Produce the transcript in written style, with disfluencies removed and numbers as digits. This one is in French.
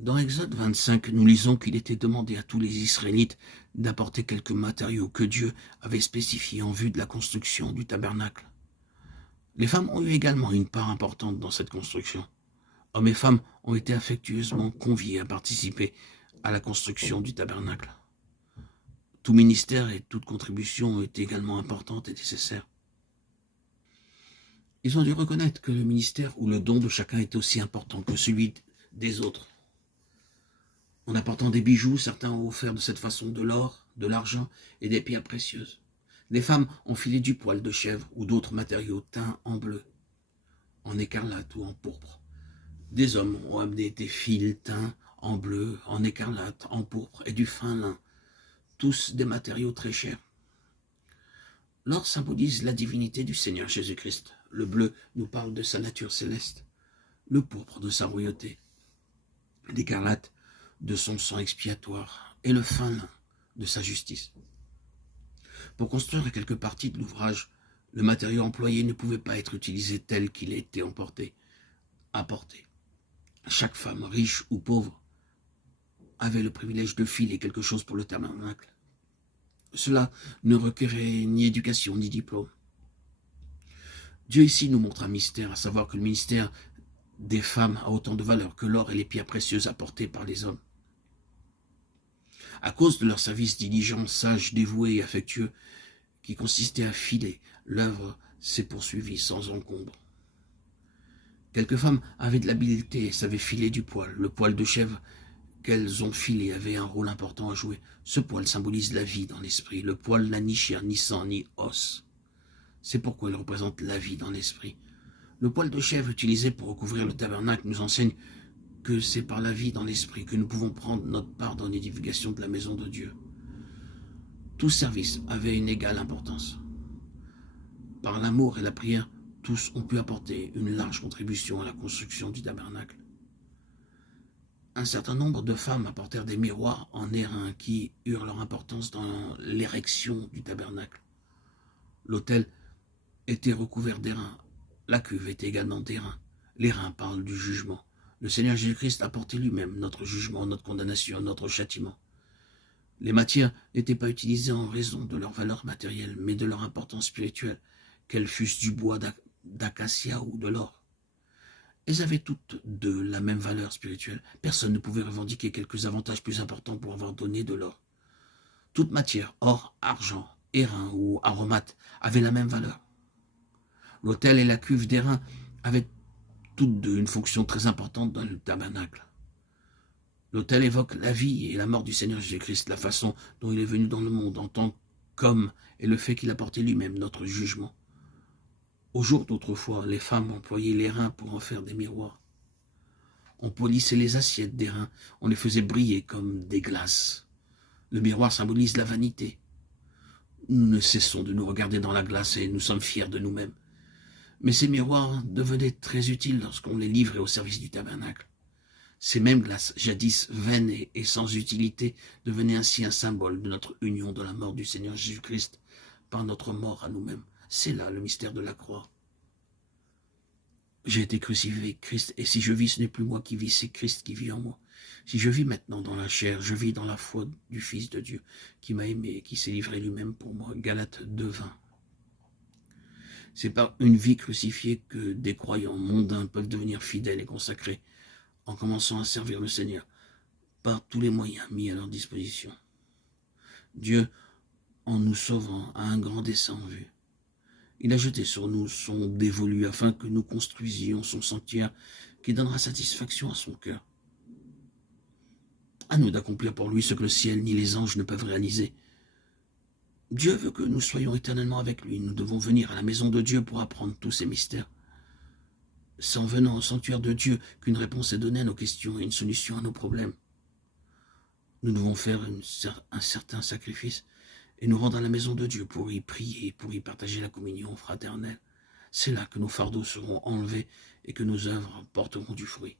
Dans Exode 25, nous lisons qu'il était demandé à tous les Israélites d'apporter quelques matériaux que Dieu avait spécifiés en vue de la construction du tabernacle. Les femmes ont eu également une part importante dans cette construction. Hommes et femmes ont été affectueusement conviés à participer à la construction du tabernacle. Tout ministère et toute contribution ont été également importantes et nécessaires. Ils ont dû reconnaître que le ministère ou le don de chacun était aussi important que celui des autres. En apportant des bijoux, certains ont offert de cette façon de l'or, de l'argent et des pierres précieuses. Les femmes ont filé du poil de chèvre ou d'autres matériaux teints en bleu, en écarlate ou en pourpre. Des hommes ont amené des fils teints en bleu, en écarlate, en pourpre et du fin lin, tous des matériaux très chers. L'or symbolise la divinité du Seigneur Jésus-Christ. Le bleu nous parle de sa nature céleste, le pourpre de sa royauté, l'écarlate de son sang expiatoire et le fin lin de sa justice. Pour construire quelques parties de l'ouvrage, le matériau employé ne pouvait pas être utilisé tel qu'il a été apporté. Chaque femme, riche ou pauvre, avait le privilège de filer quelque chose pour le tabernacle. Cela ne requérait ni éducation ni diplôme. Dieu ici nous montre un mystère, à savoir que le ministère des femmes a autant de valeur que l'or et les pierres précieuses apportées par les hommes. À cause de leur service diligent, sage, dévoué et affectueux, qui consistait à filer, l'œuvre s'est poursuivie sans encombre. Quelques femmes avaient de l'habileté et savaient filer du poil. Le poil de chèvre qu'elles ont filé avait un rôle important à jouer. Ce poil symbolise la vie dans l'esprit. Le poil n'a ni chair, ni sang, ni os. C'est pourquoi il représente la vie dans l'esprit. Le poil de chèvre utilisé pour recouvrir le tabernacle nous enseigne que c'est par la vie dans l'esprit que nous pouvons prendre notre part dans l'édification de la maison de Dieu. Tout service avait une égale importance. Par l'amour et la prière, tous ont pu apporter une large contribution à la construction du tabernacle. Un certain nombre de femmes apportèrent des miroirs en airain qui eurent leur importance dans l'érection du tabernacle. L'autel était recouvert d'airain. La cuve était également d'airain. L'airain parle du jugement. Le Seigneur Jésus-Christ a porté lui-même notre jugement, notre condamnation, notre châtiment. Les matières n'étaient pas utilisées en raison de leur valeur matérielle, mais de leur importance spirituelle, qu'elles fussent du bois d'acacia ou de l'or. Elles avaient toutes deux la même valeur spirituelle. Personne ne pouvait revendiquer quelques avantages plus importants pour avoir donné de l'or. Toute matière, or, argent, airain ou aromate, avait la même valeur. L'autel et la cuve d'airain avaient toutes deux une fonction très importante dans le tabernacle. L'autel évoque la vie et la mort du Seigneur Jésus-Christ, la façon dont il est venu dans le monde en tant qu'homme et le fait qu'il a porté lui-même notre jugement. Au jour d'autrefois, les femmes employaient l'airain pour en faire des miroirs. On polissait les assiettes d'airain, on les faisait briller comme des glaces. Le miroir symbolise la vanité. Nous ne cessons de nous regarder dans la glace et nous sommes fiers de nous-mêmes. Mais ces miroirs devenaient très utiles lorsqu'on les livrait au service du tabernacle. Ces mêmes glaces, jadis vaines et sans utilité, devenaient ainsi un symbole de notre union de la mort du Seigneur Jésus-Christ par notre mort à nous-mêmes. C'est là le mystère de la croix. J'ai été crucifié avec Christ, et si je vis, ce n'est plus moi qui vis, c'est Christ qui vit en moi. Si je vis maintenant dans la chair, je vis dans la foi du Fils de Dieu, qui m'a aimé et qui s'est livré lui-même pour moi. Galates 2:20. C'est par une vie crucifiée que des croyants mondains peuvent devenir fidèles et consacrés, en commençant à servir le Seigneur, par tous les moyens mis à leur disposition. Dieu, en nous sauvant, a un grand dessein en vue. Il a jeté sur nous son dévolu afin que nous construisions son sanctuaire qui donnera satisfaction à son cœur. À nous d'accomplir pour lui ce que le ciel ni les anges ne peuvent réaliser. Dieu veut que nous soyons éternellement avec lui. Nous devons venir à la maison de Dieu pour apprendre tous ces mystères. C'est en venant au sanctuaire de Dieu qu'une réponse est donnée à nos questions et une solution à nos problèmes. Nous devons faire un certain sacrifice et nous rendre à la maison de Dieu pour y prier, pour y partager la communion fraternelle. C'est là que nos fardeaux seront enlevés et que nos œuvres porteront du fruit.